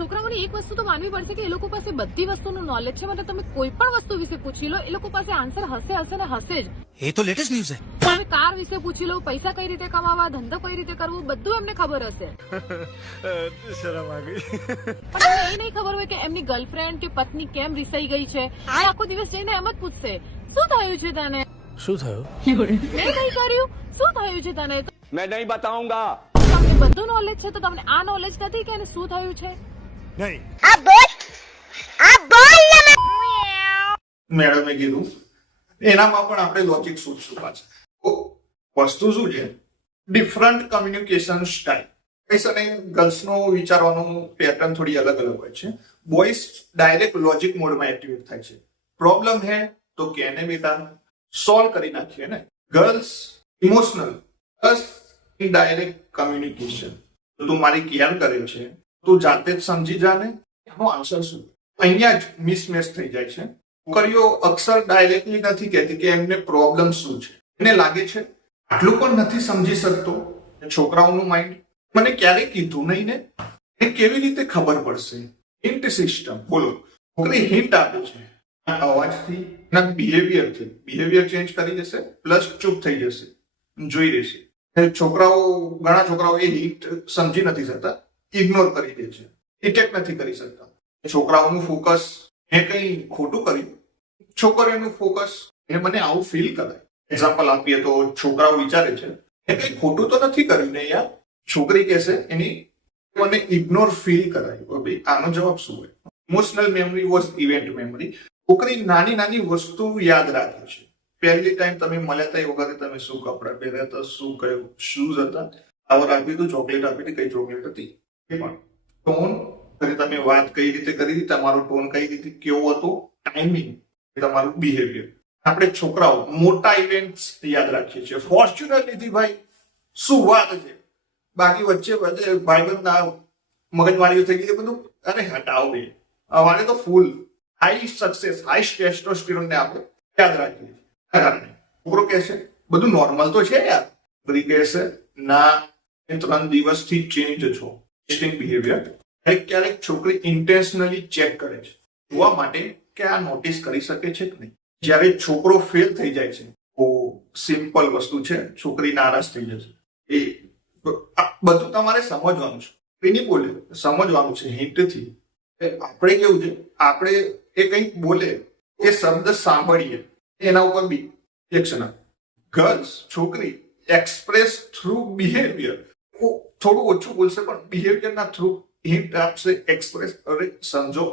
છોકરાઓની એક વસ્તુ તો માનવી પડશે કે એ લોકો પાસે બધી વસ્તુનું નોલેજ છે, માટે તમે કોઈ પણ વસ્તુ વિશે પૂછી લો, એ લોકો પાસે આન્સર હશે ને હશે જ. ये तो लेटेस्ट न्यूज है। તમે કાર વિશે પૂછી લો, પૈસા કઈ રીતે કમાવા, ધંધો કઈ રીતે કરવું, બધું એમને ખબર હશે. शर्म आ गई। પણ એમને એ નહીં ખબર હોય કે એમની ગર્લફ્રેન્ડ કે પત્ની કેમ રિસાઈ ગઈ છે. એ આખો દિવસ જઈને એમ જ પૂછશે, શું થયું છે તને, શું થયું? મેં કઈ કર્યું, શું થયું છે તને. मैं नहीं बताऊंगा। તમને બધું નોલેજ છે તો તમને આ નોલેજ નથી કે એને શું થયું છે. नहीं। મેડમે કીધું એનામાં પણ આપણે લોજિક શોધશું છે. વસ્તુ શું છે, ડિફરન્ટ કમ્યુનિકેશન સ્ટાઇલ. બોયસ અને ગર્લ્સનો વિચારવાનો પેટર્ન થોડી અલગ અલગ હોય છે. બોયસ ડાયરેક્ટ લોજિક મોડમાં એક્ટિવેટ થાય છે. પ્રોબ્લેમ હે તો કેને બેટા સોલ્વ કરી નાખીએ ને. Girls emotional plus indirect communication. તું મારી કેર કરે છે, તું જાતે જ સમજી જા ને એનો આન્સર શું. અહીંયા જ મિસમેચ થઈ જાય છે. છોકરીઓ અક્ષર ડાયરેક્ટલી નથી કહેતી કે એમને પ્રોબ્લેમ શું છે. એને લાગે છે આટલું પણ નથી સમજી શકતો. છોકરાઓનું માઇન્ડ મને ક્યારેય કીધું નહીં ને, એ કેવી રીતે ખબર પડશે. Hint system. બોલો, છોકરી હિન્ટ આપે છે અવાજથી, એના બિહેવિયર ચેન્જ કરી જશે, પ્લસ ચૂપ થઈ જશે, જોઈ રહેશે. ઘણા છોકરાઓ એ હિન્ટ સમજી નથી શકતા, ઇગ્નોર કરી દે છે, ડિટેક્ટ નથી કરી શકતા. છોકરાઓનું ફોકસ મેં કઈ ખોટું કર્યું, છોકરીઓનું ફોકસ એ મને આવું ફીલ કરાય. એક્ઝામ્પલ આપીએ તો છોકરાઓ વિચારે છે એ કઈ ખોટું તો નથી કર્યું ને યાર, છોકરી કહેશે એની મને ઇગ્નોર ફીલ કરાયું. ભાઈ આનો જવાબ શું હોય? Emotional memory was event memory. છોકરી નાની નાની વસ્તુ યાદ રાખે છે. પહેલી ટાઈમ તમે મળ્યા હતા એ વખતે તમે શું કપડા પહેર્યા હતા, શું કયું શૂઝ હતા, આવર આપી હતું, ચોકલેટ આપી હતી, કઈ ચોકલેટ હતી, એ પણ ટોન, તમે વાત કઈ રીતે કરી હતી, તમારો ટોન કઈ રીતે કેવો હતો, ટાઈમિંગ, તમારું બિહેવિયર. આપણે છોકરાઓ મોટા ઇવેન્ટ્સ યાદ રાખીએ છીએ. ફોર્ચ્યુનર લીધી ભાઈ, શું વાત છે. બાકી વચ્ચે ભાઈબંધ ના મગજમારીઓ થઈ ગઈ, બધું અરે હટાવો ભાઈ. અમારે તો ફૂલ હાઈ સક્સેસ, હાઈ ટેસ્ટોસ્ટેરોન ને આપણે યાદ રાખીએ છીએ. કારણે છોકરો કહેશે બધું નોર્મલ તો છે યાર. છોકરી કહેશે ના, એ 3 દિવસથી ચેન્જ છો. Testing behaviour. ક્યારેક છોકરી ઇન્ટેન્શનલી ચેક કરે છે જોવા માટે કે આ નોટિસ કરી શકે છે કે નહીં. જ્યારે છોકરો ફેલ થઈ જાય છે, તો સિમ્પલ વસ્તુ છે, છોકરી નારાજ થઈ જશે. એ બધું તમારે સમજવાનું છે, એની બોલે સમજવાનું છે હિન્ટથી. આપણે કેવું છે, આપણે એ કંઈક બોલે એ શબ્દ સાંભળીએ એના ઉપર બી એક્શન. ગર્લ્સ છોકરી એક્સપ્રેસ થ્રુ બિહેવિયર. થોડું ઓછું બોલશે પણ બિહેવિયરના થ્રુ હિન્ટ આપશે, એક્સપ્રેસ. અરે સમજો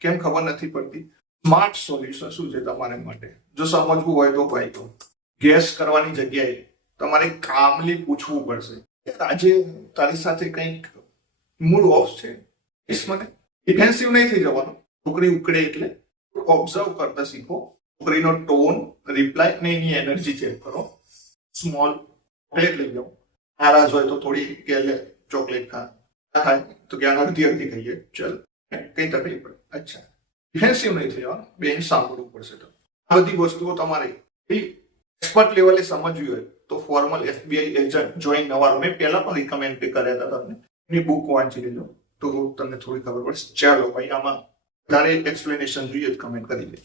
કેમ ખબર નથી પડતી. સ્માર્ટ સોલ્યુશન શું છે તમારા માટે, જો સમજવું હોય તો ભાઈ તો ગેસ કરવાની જગ્યાએ તમારે કામલી પૂછવું પડશે. આજે તારી સાથે કંઈક મૂડ ઓફ છે, મને ડિફેન્સિવ નહીં થઈ જવાનું. છોકરી ઉકળે એટલે ઓબ્ઝર્વ કરતા શીખો. છોકરીનો ટોન, રિપ્લાય ને એની એનર્જી ચેક કરો. સ્મોલ ચોકલેટ લઈ જાઓ, નારાજ હોય તો થોડી કે ચોકલેટ ખાય તો ક્યાં અડધી ખાઈએ, ચલ કઈ તકલીફ પડે, અચ્છા. ડિફેન્સિવ નહીં થઈ જવાનું, બેન સાંભળવું પડશે. તો આ બધી વસ્તુઓ તમારે એક્સપર્ટ લેવલે સમજવી હોય તો ફોર્મલ FBI એજન્ટ જોઈન નવારો મેં પહેલા પણ રિકમેન્ડ કર્યા હતા તમને. એની બુક વાંચી લેજો તો તમને થોડી ખબર પડશે. ચાલો ભાઈ, આમાં વધારે એક્સપ્લેનેશન જોઈએ તો કમેન્ટ કરી દેજો.